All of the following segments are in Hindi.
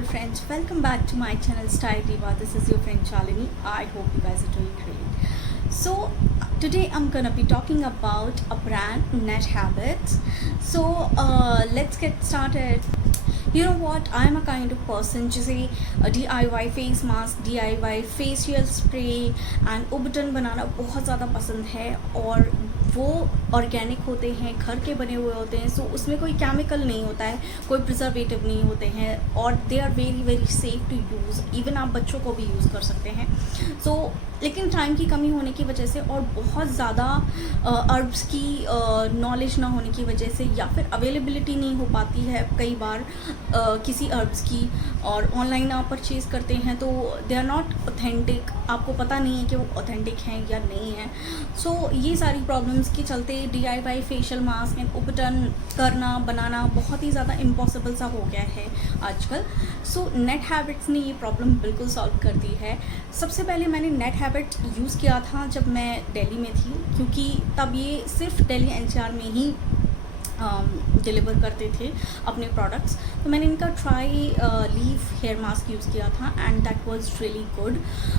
beautiful friends, welcome back to my channel Style Diva. This is your friend Shalini. I hope you guys are doing great. So today I'm gonna be talking about a brand, Net Habits. So let's get started. You know what, I'm a kind of person जिसे DIY face mask, DIY facial spray and उबटन बनाना बहुत ज़्यादा पसंद है, और वो ऑर्गेनिक होते हैं, घर के बने हुए होते हैं, सो उसमें कोई केमिकल नहीं होता है, कोई प्रिजर्वेटिव नहीं होते हैं, और they are very very safe to use. Even आप बच्चों को भी यूज़ कर सकते हैं। सो लेकिन टाइम की कमी होने की वजह से और बहुत ज़्यादा अर्ब्स की नॉलेज ना होने की वजह से, या फिर अवेलेबिलिटी नहीं हो पाती है कई बार किसी अर्ब्स की, और ऑनलाइन आप परचेज़ करते हैं तो दे आर नॉट ऑथेंटिक, आपको पता नहीं है कि वो ऑथेंटिक हैं या नहीं है। सो ये सारी प्रॉब्लम्स के चलते DIY फेशियल मास्क एंड उबटन करना, बनाना बहुत ही ज़्यादा इम्पॉसिबल सा हो गया है आजकल। सो नेट हैबिट्स ने ये प्रॉब्लम बिल्कुल सॉल्व कर दी है। सबसे पहले मैंने नेट हैबिट यूज़ किया था जब मैं दिल्ली में थी, क्योंकि तब ये सिर्फ दिल्ली NCR में ही डिलीवर करते थे अपने प्रोडक्ट्स। तो मैंने इनका tri leaf hair mask use किया था and that was really good.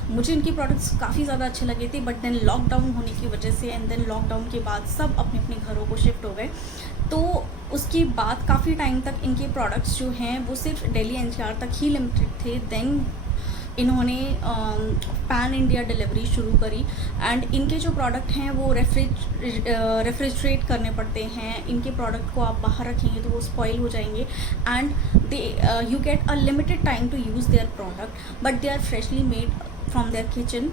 मुझे इनके प्रोडक्ट्स काफ़ी ज़्यादा अच्छे लगे थे, बट देन लॉकडाउन होने की वजह से एंड देन लॉकडाउन के बाद सब अपने अपने घरों को शिफ्ट हो गए, तो उसके बाद काफ़ी टाइम तक इनके प्रोडक्ट्स जो हैं वो सिर्फ दिल्ली NCR तक ही लिमिटेड थे। देन इन्होंने पैन इंडिया डिलीवरी शुरू करी, एंड इनके जो प्रोडक्ट हैं वो रेफ्रिजरेट करने पड़ते हैं। इनके प्रोडक्ट को आप बाहर रखेंगे तो वो स्पॉइल हो जाएंगे, and they you get a limited time to use their product, but they are freshly made from their kitchen.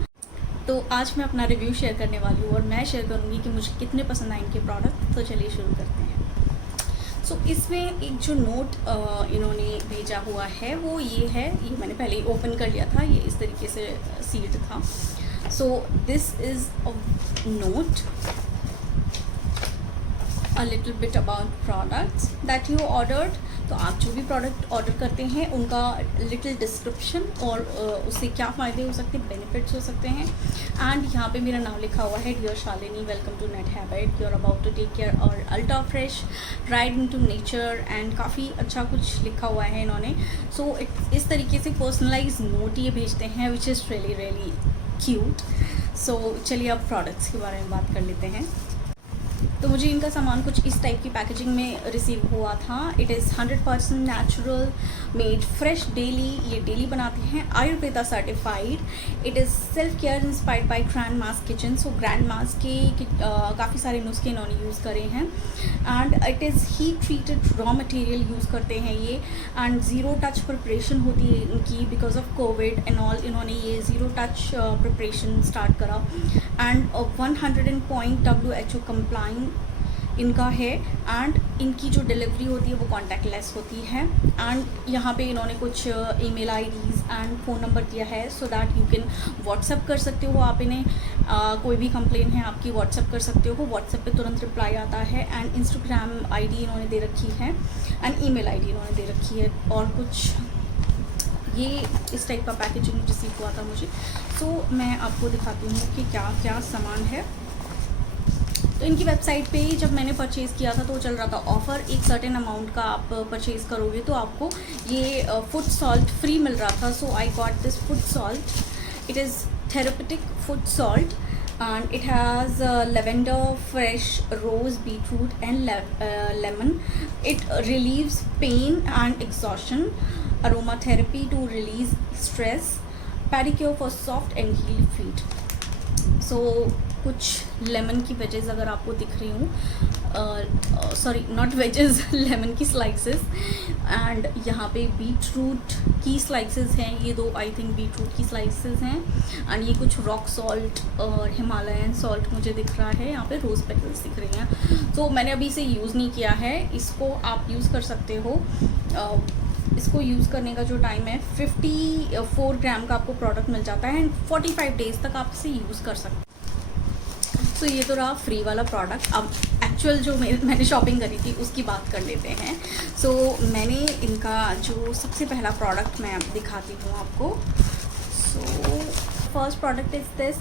तो आज मैं अपना रिव्यू शेयर करने वाली हूँ, और मैं शेयर करूँगी कि मुझे कितने पसंद आए इनके प्रोडक्ट। तो चलिए शुरू करते हैं। सो इसमें एक जो नोट इन्होंने भेजा हुआ है वो ये है, ये मैंने पहले ही ओपन कर लिया था, ये इस तरीके से सील्ड था। So this is a note, a little bit about products that you ordered। तो आप जो भी प्रोडक्ट ऑर्डर करते हैं उनका लिटिल डिस्क्रिप्शन, और उससे क्या फ़ायदे हो सकते हैं, बेनिफिट्स हो सकते हैं। एंड यहाँ पे मेरा नाम लिखा हुआ है, dear Shalini, welcome to Nat Habit, you are about to take care और ultra fresh ride into nature, and काफ़ी अच्छा कुछ लिखा हुआ है इन्होंने। सो इस तरीके से पर्सनलाइज नोट ये भेजते हैं, which is really really cute. So चलिए अब प्रोडक्ट्स के बारे में बात कर लेते हैं। तो मुझे इनका सामान कुछ इस टाइप की पैकेजिंग में रिसीव हुआ था। It is 100% natural, made fresh daily, ये डेली बनाते हैं, Ayurveda certified. It is self care inspired by grandma's kitchen. So grandma's के काफ़ी सारे नुस्खे इन्होंने यूज़ करे हैं, and it is heat treated raw material use करते हैं ये, एंड ज़ीरो टच प्रिपरेशन होती है इनकी because of Covid and all. इन्होंने ये ज़ीरो टच प्रिपरेशन स्टार्ट करा, एंड 100 पॉइंट WHO कंप्लाइंट इनका है, एंड इनकी जो डिलीवरी होती है वो कॉन्टैक्टलेस होती है। एंड यहाँ पे इन्होंने कुछ email IDs and phone number दिया है, so that you can WhatsApp कर सकते हो आप इन्हें। कोई भी कंप्लेन है आपकी व्हाट्सअप कर सकते हो, व्हाट्सअप पे तुरंत रिप्लाई आता है। एंड इंस्टाग्राम ID इन्होंने दे रखी है, एंड ईमेल ID इन्होंने दे रखी है, और कुछ ये इस टाइप का पैकेजिंग रिसीव हुआ था मुझे। सो मैं आपको दिखाती हूँ कि क्या क्या सामान है। तो इनकी वेबसाइट पे जब मैंने परचेज़ किया था तो वो चल रहा था ऑफ़र, एक सर्टेन अमाउंट का आप परचेज़ करोगे तो आपको ये फुट सॉल्ट फ्री मिल रहा था। So I got this foot salt. It is therapeutic foot salt, and it has lavender, fresh rose, beetroot and lemon. It relieves pain and exhaustion, aromatherapy to release stress, pedicure for soft and healed feet. So कुछ लेमन की वेजेस अगर आपको दिख रही हूँ, सॉरी नॉट वेजेस, लेमन की स्लाइसेस, एंड यहाँ पे बीटरूट की स्लाइसेस हैं, ये दो आई थिंक बीटरूट की स्लाइसेस हैं, एंड ये कुछ रॉक सॉल्ट और हिमालयन सॉल्ट मुझे दिख रहा है, यहाँ पे रोज़ पेटल्स दिख रही हैं। तो मैंने अभी इसे यूज़ नहीं किया है, इसको आप यूज़ कर सकते हो। इसको यूज़ करने का जो टाइम है 54 ग्राम का आपको प्रोडक्ट मिल जाता है, एंड 45 डेज़ तक आप इसे यूज़ कर सकते हैं। तो ये तो रहा फ्री वाला प्रोडक्ट। अब एक्चुअल जो मैंने शॉपिंग करी थी उसकी बात कर लेते हैं। सो मैंने इनका जो सबसे पहला प्रोडक्ट मैं दिखाती हूँ आपको। So first product is this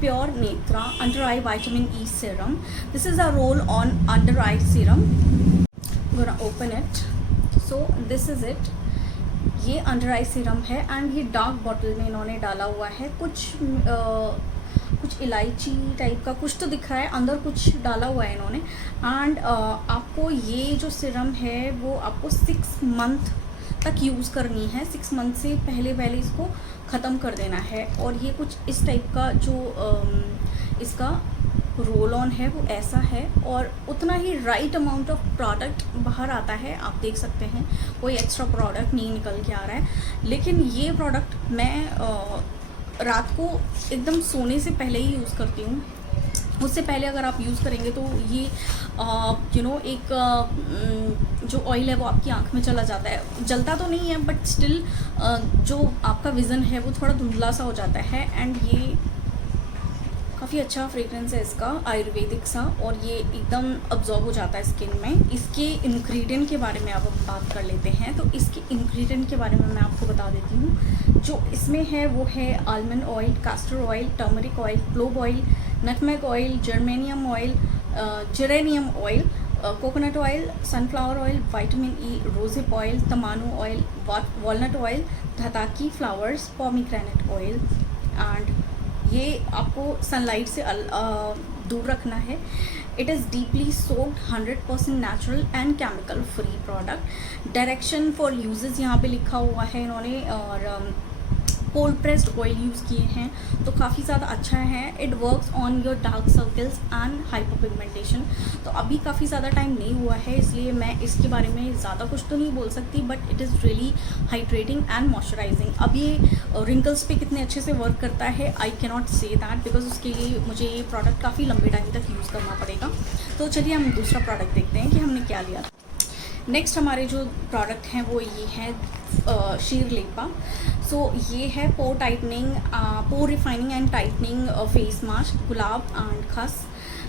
pure Netra under I vitamin E serum. This is a roll on under eye serum. I'm gonna open it. So this is it. ये अंडर आई सीरम है एंड ये डार्क बॉटल में इन्होंने डाला हुआ है। कुछ इलायची टाइप का कुछ तो दिख रहा है, अंदर कुछ डाला हुआ है इन्होंने। एंड आपको ये जो सीरम है वो आपको 6 मंथ तक यूज़ करनी है। 6 मंथ से पहले इसको ख़त्म कर देना है। और ये कुछ इस टाइप का जो इसका रोल ऑन है वो ऐसा है, और उतना ही राइट अमाउंट ऑफ प्रोडक्ट बाहर आता है। आप देख सकते हैं कोई एक्स्ट्रा प्रोडक्ट नहीं निकल के आ रहा है। लेकिन ये प्रोडक्ट मैं रात को एकदम सोने से पहले ही यूज़ करती हूँ। उससे पहले अगर आप यूज़ करेंगे तो ये एक जो ऑयल है वो आपकी आंख में चला जाता है। जलता तो नहीं है बट स्टिल जो आपका विज़न है वो थोड़ा धुंधला सा हो जाता है। एंड ये काफ़ी अच्छा फ्रेग्रेंस है इसका, आयुर्वेदिक सा, और ये एकदम अब्जॉर्ब हो जाता है स्किन में। इसके इंग्रेडिएंट के बारे में अब हम बात कर लेते हैं। तो इसके इंग्रेडिएंट के बारे में मैं आपको बता देती हूँ। जो इसमें है वो है almond oil, castor oil, turmeric oil, clove oil, nutmeg oil, germanium oil, geranium oil, coconut oil, sunflower oil, vitamin E, rosehip oil, tamanu oil, walnut oil, dhataki flowers, pomegranate oil. And ये आपको सनलाइट से दूर रखना है। It is deeply soaked, 100% natural and chemical free product. Direction for uses यहाँ पे लिखा हुआ है इन्होंने, और कोल्ड प्रेस्ड ऑयल यूज़ किए हैं, तो काफ़ी ज़्यादा अच्छा है। It works on your dark circles and hyperpigmentation. तो अभी काफ़ी ज़्यादा टाइम नहीं हुआ है, इसलिए मैं इसके बारे में ज़्यादा कुछ तो नहीं बोल सकती, but it is really hydrating and moisturising. अब ये रिंकल्स पे कितने अच्छे से वर्क करता है I can not say that, because उसके लिए मुझे ये प्रोडक्ट काफ़ी लंबे टाइम तक यूज़ करना पड़ेगा। तो चलिए हम दूसरा प्रोडक्ट देखते हैं कि हमने क्या लिया। नेक्स्ट हमारे जो प्रोडक्ट हैं वो ये है शीर लेपा। सो ये है pore tightening, pore refining and tightening face mask, gulab and khus.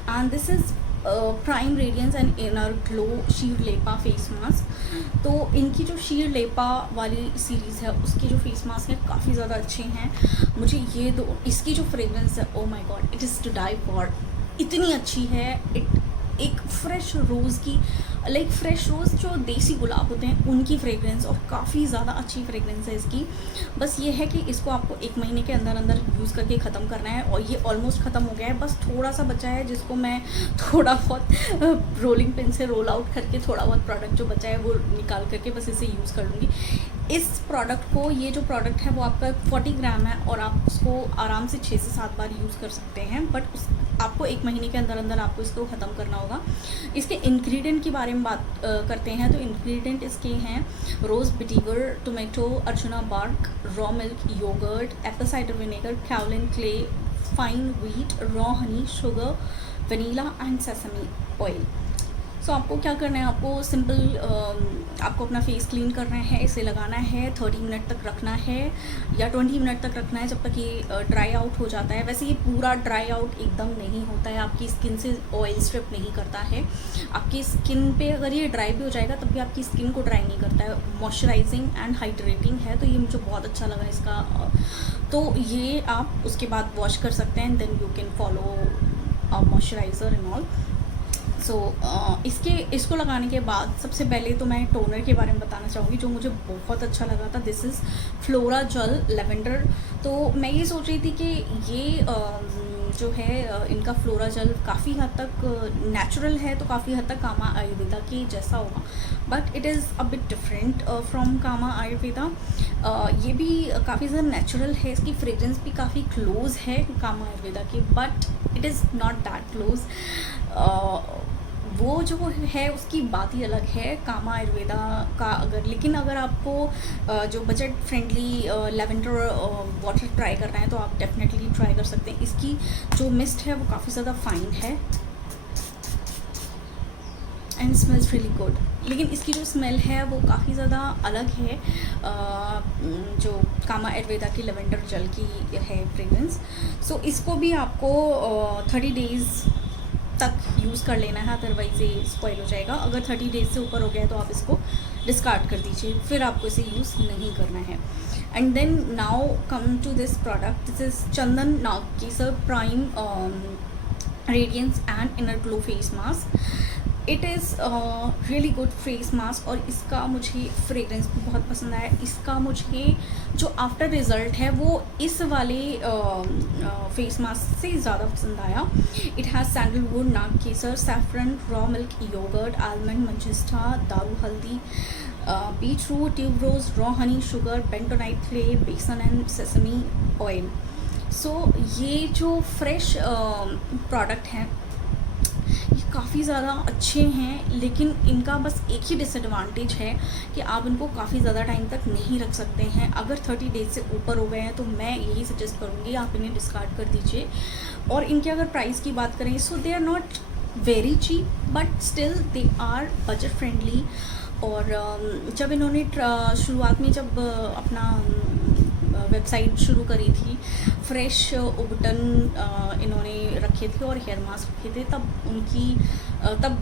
And this is prime radiance and inner glow sheer lepa face mask. तो इनकी जो शीर लेपा वाली सीरीज़ है उसके जो फेस मास्क हैं काफ़ी ज़्यादा अच्छे हैं। मुझे ये दो, इसकी जो फ्रेगरेंस है, oh my god, it is to die for, इतनी अच्छी है। एक फ्रेश रोज़ की, लाइक फ्रेश रोज़ जो देसी गुलाब होते हैं उनकी फ्रेगरेंस, और काफ़ी ज़्यादा अच्छी फ्रेगरेंस है इसकी। बस ये है कि इसको आपको 1 महीने के अंदर अंदर यूज़ करके ख़त्म करना है, और ये ऑलमोस्ट ख़त्म हो गया है। बस थोड़ा सा बचा है जिसको मैं थोड़ा बहुत रोलिंग पिन से रोल आउट करके थोड़ा बहुत प्रोडक्ट जो बचा है वो निकाल करके बस इसे यूज़ कर लूँगी। इस प्रोडक्ट को, ये जो प्रोडक्ट है वो आपका 40 ग्राम है, और आप उसको आराम से 6 से 7 बार यूज़ कर सकते हैं, बट आपको 1 महीने के अंदर अंदर आपको इसको ख़त्म करना होगा। इसके इंग्रेडिएंट के बारे में बात करते हैं। तो इंग्रेडिएंट इसके हैं rose vetiver, tomato, arjuna bark, raw milk, yogurt, apple cider vinegar, kaolin clay, fine wheat, raw honey, sugar, vanilla and sesame oil. So आपको क्या करना है, आपको सिंपल आपको अपना फेस क्लीन करना है, इसे लगाना है, 30 मिनट तक रखना है या 20 मिनट तक रखना है, जब तक ये ड्राई आउट हो जाता है। वैसे ये पूरा ड्राई आउट एकदम नहीं होता है, आपकी स्किन से ऑयल स्ट्रिप नहीं करता है। आपकी स्किन पे अगर ये ड्राई भी हो जाएगा तब भी आपकी स्किन को ड्राई नहीं करता है, मॉइस्चराइजिंग एंड हाइड्रेटिंग है। तो ये मुझे बहुत अच्छा लगा इसका। तो ये आप उसके बाद वॉश कर सकते हैं, then you can follow moisturiser and all. So इसको लगाने के बाद सबसे पहले तो मैं टोनर के बारे में बताना चाहूँगी जो मुझे बहुत अच्छा लगा था। This is Flora gel lavender. तो मैं ये सोच रही थी कि ये जो है इनका फ्लोरा जेल काफ़ी हद तक नेचुरल है, तो काफ़ी हद तक कामा आयुर्वेदा की जैसा होगा, but it is a bit different from Kama Ayurveda. ये भी काफ़ी ज़्यादा नेचुरल है, इसकी फ्रेग्रेंस भी काफ़ी क्लोज है कामा आयुर्वेदा की, but it is not that close. वो जो है उसकी बात ही अलग है कामा आयुर्वेदा का। लेकिन अगर आपको जो budget friendly lavender water try करना है तो आप डेफिनेटली ट्राई कर सकते हैं। इसकी जो मिस्ट है वो काफ़ी ज़्यादा फाइन है एंड स्मेल्स रियली गुड। लेकिन इसकी जो स्मेल है वो काफ़ी ज़्यादा अलग है जो कामा आयुर्वेदा की लेवेंडर जेल की है फ्रेग्रेंस। सो इसको भी आपको 30 डेज़ तक यूज़ कर लेना है, अदरवाइज़ ये स्पॉइल हो जाएगा। अगर 30 डेज से ऊपर हो गया तो आप इसको डिस्कार्ड कर दीजिए, फिर आपको इसे यूज़ नहीं करना है। And then now come to this product. This is chandan nagkesar prime radiance and inner glow face mask. It is really good face mask और इसका मुझे फ्रेग्रेंस भी बहुत पसंद आया। इसका मुझे जो आफ्टर रिज़ल्ट है वो इस वाले फेस मास्क से ज़्यादा पसंद आया। It has sandalwood, nagkesar, saffron, raw milk, yogurt, almond, manjistha, daru haldi, beetroot, tuberose, raw honey, sugar, bentonite clay, besan and sesame oil. So ये जो फ्रेश प्रोडक्ट हैं ये काफ़ी ज़्यादा अच्छे हैं, लेकिन इनका बस एक ही डिसएडवांटेज है कि आप इनको काफ़ी ज़्यादा टाइम तक नहीं रख सकते हैं। अगर 30 डेज से ऊपर हो गए हैं तो मैं यही सजेस्ट करूँगी आप इन्हें डिस्कार्ड कर दीजिए। और इनके अगर प्राइस की बात करें so they are not very cheap but still they are budget friendly. और जब इन्होंने शुरुआत में जब अपना वेबसाइट शुरू करी थी, फ्रेश उबटन इन्होंने रखे थे और हेयर मास्क रखे थे, तब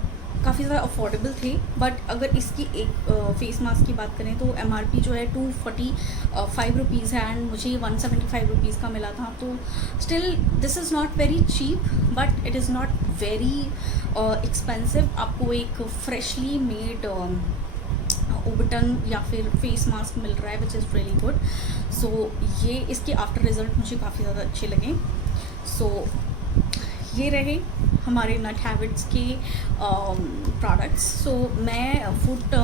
काफ़ी ज़्यादा अफोर्डेबल थे। बट अगर इसकी एक फेस मास्क की बात करें तो MRP जो है 245 रुपीज़ है एंड मुझे 175 रुपीज़ का मिला था। तो still this is not very cheap but it is not very expensive. आपको एक फ्रेशली मेड उबटन या फिर फेस मास्क मिल रहा है विच इज़ रियली गुड। सो ये इसके आफ्टर रिज़ल्ट मुझे काफ़ी ज़्यादा अच्छे लगे। सो ये रहे हमारे नट हैबिट्स के प्रोडक्ट्स। सो मैं फूड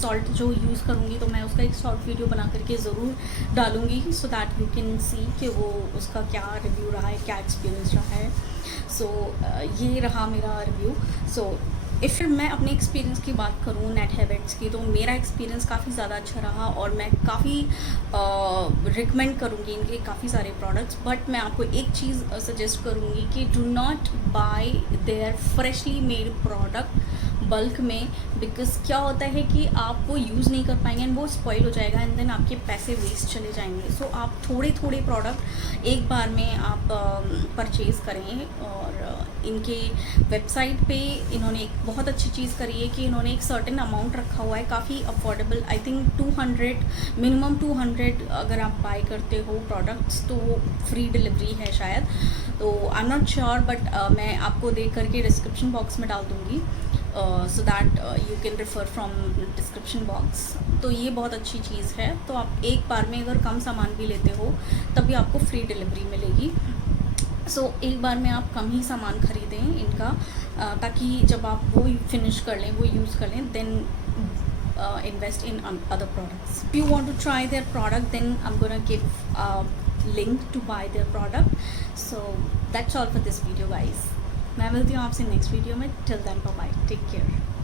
सॉल्ट जो यूज़ करूँगी तो मैं उसका एक शॉर्ट वीडियो बना करके ज़रूर डालूँगी सो दैट यू कैन सी कि वो उसका क्या रिव्यू रहा है, क्या एक्सपीरियंस रहा है। सो ये रहा मेरा रिव्यू। सो फिर मैं अपने एक्सपीरियंस की बात करूँ नेट हैबिट्स की, तो मेरा एक्सपीरियंस काफ़ी ज़्यादा अच्छा रहा और मैं काफ़ी रिकमेंड करूँगी इनके काफ़ी सारे प्रोडक्ट्स। बट मैं आपको एक चीज़ सजेस्ट करूँगी कि do not bye there freshly made product bulk में, बिकॉज क्या होता है कि आप वो यूज़ नहीं कर पाएंगे एंड वो स्पॉइल हो जाएगा एंड देन आपके पैसे वेस्ट चले जाएंगे। सो आप थोड़े थोड़े प्रोडक्ट एक बार में आप परचेज़ करें। और इनके वेबसाइट पे इन्होंने एक बहुत अच्छी चीज़ करी है कि इन्होंने एक सर्टेन अमाउंट रखा हुआ है, काफ़ी अफोर्डेबल। आई थिंक 200 मिनिमम 200 अगर आप बाय करते हो प्रोडक्ट्स तो फ्री डिलीवरी है शायद, तो I am not sure but मैं आपको देख करके डिस्क्रिप्शन बॉक्स में डाल दूँगी सो that you can refer from description box. तो ये बहुत अच्छी चीज़ है। तो आप एक बार में अगर कम सामान भी लेते हो तभी आपको फ्री डिलीवरी मिलेगी। सो एक बार में आप कम ही सामान ख़रीदें इनका ताकि जब आप वो फिनिश कर लें, वो यूज़ कर लें, then invest in other products. If you want to try their product, then I'm gonna give a link to buy their product. So that's all for this video guys. मैं मिलती हूँ आपसे नेक्स्ट वीडियो में। Till then bye bye, take care.